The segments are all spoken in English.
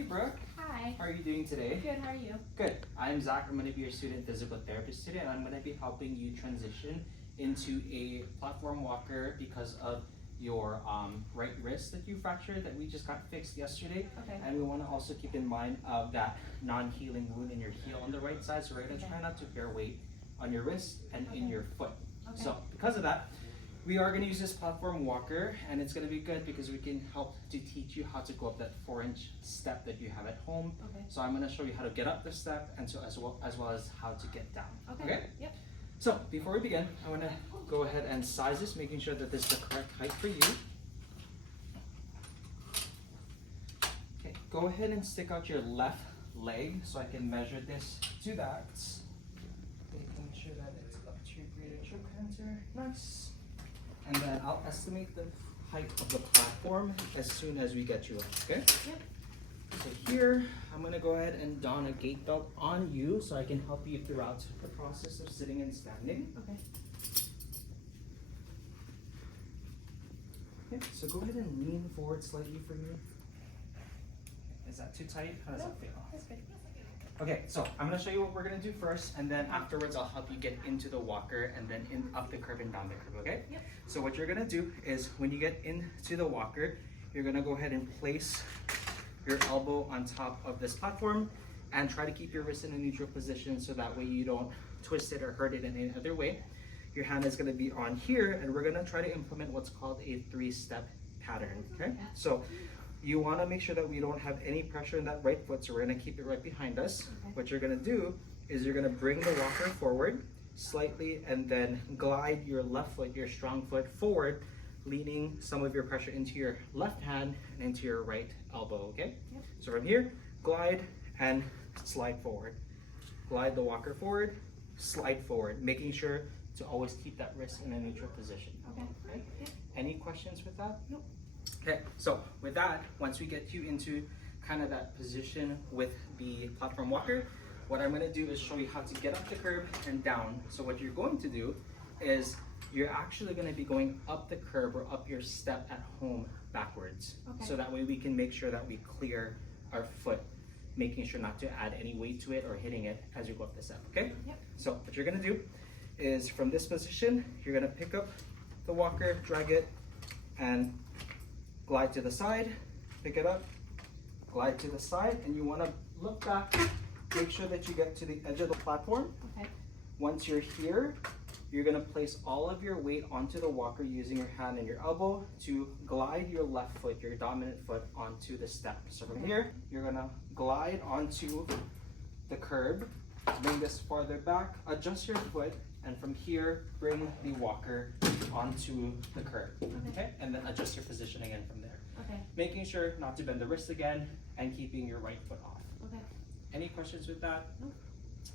Hey Brooke, Hi. how are you doing today? Good, how are you? Good. I'm Zach. I'm going to be your student physical therapist today, and I'm going to be helping you transition into a platform walker because of your right wrist that you fractured that we just got fixed yesterday. Okay. And we want to also keep in mind of that non-healing wound in your heel on the right side. So we're going to try not to bear weight on your wrist and in your foot. Okay. So because of that, we are going to use this platform walker, and it's going to be good because we can help to teach you how to go up that 4-inch step that you have at home. Okay. So I'm going to show you how to get up the step, and so as well as how to get down. Okay. Yep. So before we begin, I want to go ahead and size this, making sure that this is the correct height for you. Okay. Go ahead and stick out your left leg so I can measure this to that. Making sure that it's up to your greater trochanter. Nice. And then I'll estimate the height of the platform as soon as we get you up, okay? Yep. So here, I'm gonna go ahead and don a gait belt on you so I can help you throughout the process of sitting and standing. Okay. Okay, so go ahead and lean forward slightly for me. Is that too tight? How does that feel? That's good. Okay, so I'm gonna show you what we're gonna do first, and then afterwards I'll help you get into the walker and then up the curb and down the curb, okay? Yep. So what you're gonna do is when you get into the walker, you're gonna go ahead and place your elbow on top of this platform and try to keep your wrist in a neutral position so that way you don't twist it or hurt it in any other way. Your hand is gonna be on here, and we're gonna try to implement what's called a 3-step pattern, okay? So you wanna make sure that we don't have any pressure in that right foot, so we're gonna keep it right behind us. Okay. What you're gonna do is you're gonna bring the walker forward slightly and then glide your left foot, your strong foot forward, leaning some of your pressure into your left hand and into your right elbow, okay? Yep. So from here, glide and slide forward. Glide the walker forward, slide forward, making sure to always keep that wrist in a neutral position. Okay. Yep. Any questions with that? Nope. Okay, so with that, once we get you into kind of that position with the platform walker, what I'm gonna do is show you how to get up the curb and down. So what you're going to do is you're actually gonna be going up the curb or up your step at home backwards. Okay. So that way we can make sure that we clear our foot, making sure not to add any weight to it or hitting it as you go up the step, okay? Yep. So what you're gonna do is from this position, you're gonna pick up the walker, drag it, and glide to the side, pick it up, glide to the side, and you want to look back, make sure that you get to the edge of the platform. Okay. Once you're here, you're going to place all of your weight onto the walker using your hand and your elbow to glide your left foot, your dominant foot, onto the step. So from here, you're going to glide onto the curb, bring this farther back, adjust your foot, and from here, bring the walker onto the curb, okay? And then adjust your position again from there. Okay. Making sure not to bend the wrist again and keeping your right foot off. Okay. Any questions with that? Nope.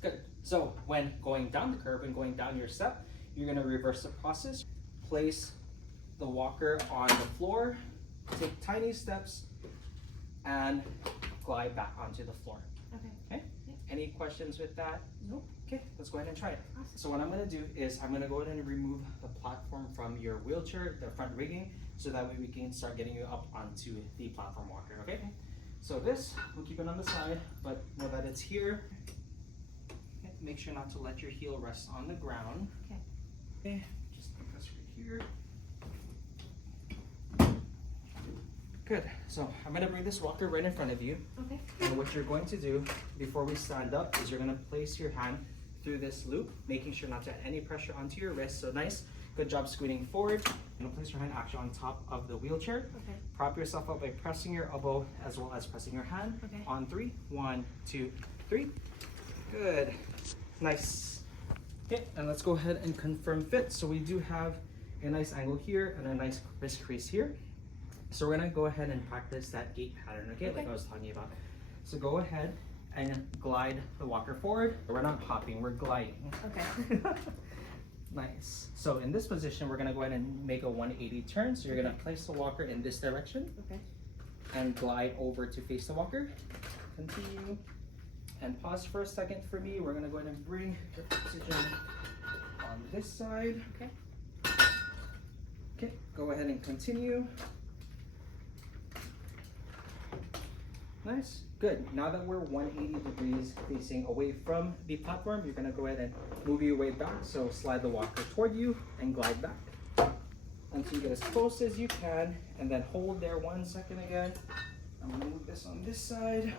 Good. So when going down the curb and going down your step, you're gonna reverse the process. Place the walker on the floor, take tiny steps, and glide back onto the floor. Okay. Okay? Yep. Any questions with that? Nope. Okay, let's go ahead and try it. Awesome. So what I'm gonna do is I'm gonna go ahead and remove the platform from your wheelchair, the front rigging, so that way we can start getting you up onto the platform walker, okay? Okay. So this, we'll keep it on the side, but know that it's here. Okay, make sure not to let your heel rest on the ground. Okay. Okay, just press right here. Good, so I'm gonna bring this walker right in front of you. Okay. And what you're going to do before we stand up is you're gonna place your hand through this loop, making sure not to add any pressure onto your wrist. So nice, good job scooting forward. You're gonna place your hand actually on top of the wheelchair. Okay. Prop yourself up by pressing your elbow as well as pressing your hand. Okay. On 3, 1, 2, 3. Good, nice. Okay, and let's go ahead and confirm fit. So we do have a nice angle here and a nice wrist crease here. So we're gonna go ahead and practice that gait pattern, okay? Like I was talking about. So go ahead and glide the walker forward. We're not hopping, we're gliding. Okay. Nice. So in this position, we're gonna go ahead and make a 180 turn. So you're gonna place the walker in this direction. Okay. And glide over to face the walker. Continue. And pause for a second for me. We're gonna go ahead and bring the position on this side. Okay. Okay, go ahead and continue. Nice. Good. Now that we're 180 degrees facing away from the platform, you're gonna go ahead and move your weight back. So slide the walker toward you and glide back until you get as close as you can, and then hold there 1 second again. I'm gonna move this on this side.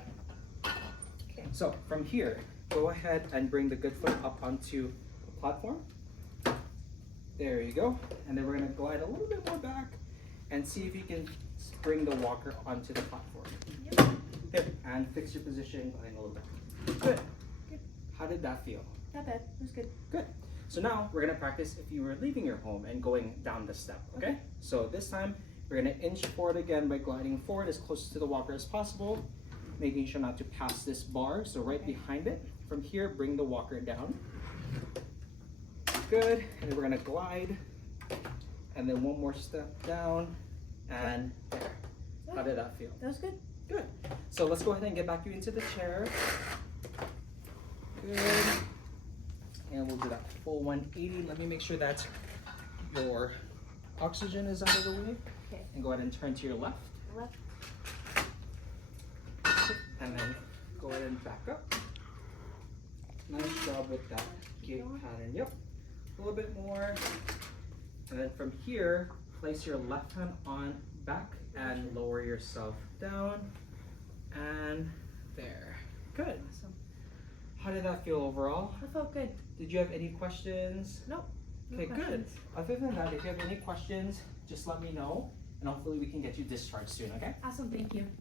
Okay. So from here, go ahead and bring the good foot up onto the platform. There you go. And then we're gonna glide a little bit more back and see if you can bring the walker onto the platform. Yep. There, and fix your position, gliding a little bit. Good. Good. How did that feel? Not bad. It was good. Good. So now we're gonna practice if you were leaving your home and going down the step, okay? So this time, we're gonna inch forward again by gliding forward as close to the walker as possible, making sure not to pass this bar, so right behind it. From here, bring the walker down. Good, and then we're gonna glide, and then one more step down, and there. How did that feel? That was good. Good. So let's go ahead and get back you into the chair. Good. And we'll do that full 180. Let me make sure that your oxygen is out of the way. Okay. And go ahead and turn to your left. Left. And then go ahead and back up. Nice job with that gait pattern. Yep. A little bit more. And then from here, place your left hand on back and lower yourself down. And there. Good. Awesome. How did that feel overall? I felt good. Did you have any questions? Nope. No Okay, good. questions. Other than that, if you have any questions, just let me know, and hopefully we can get you discharged soon, okay? Awesome. Thank you.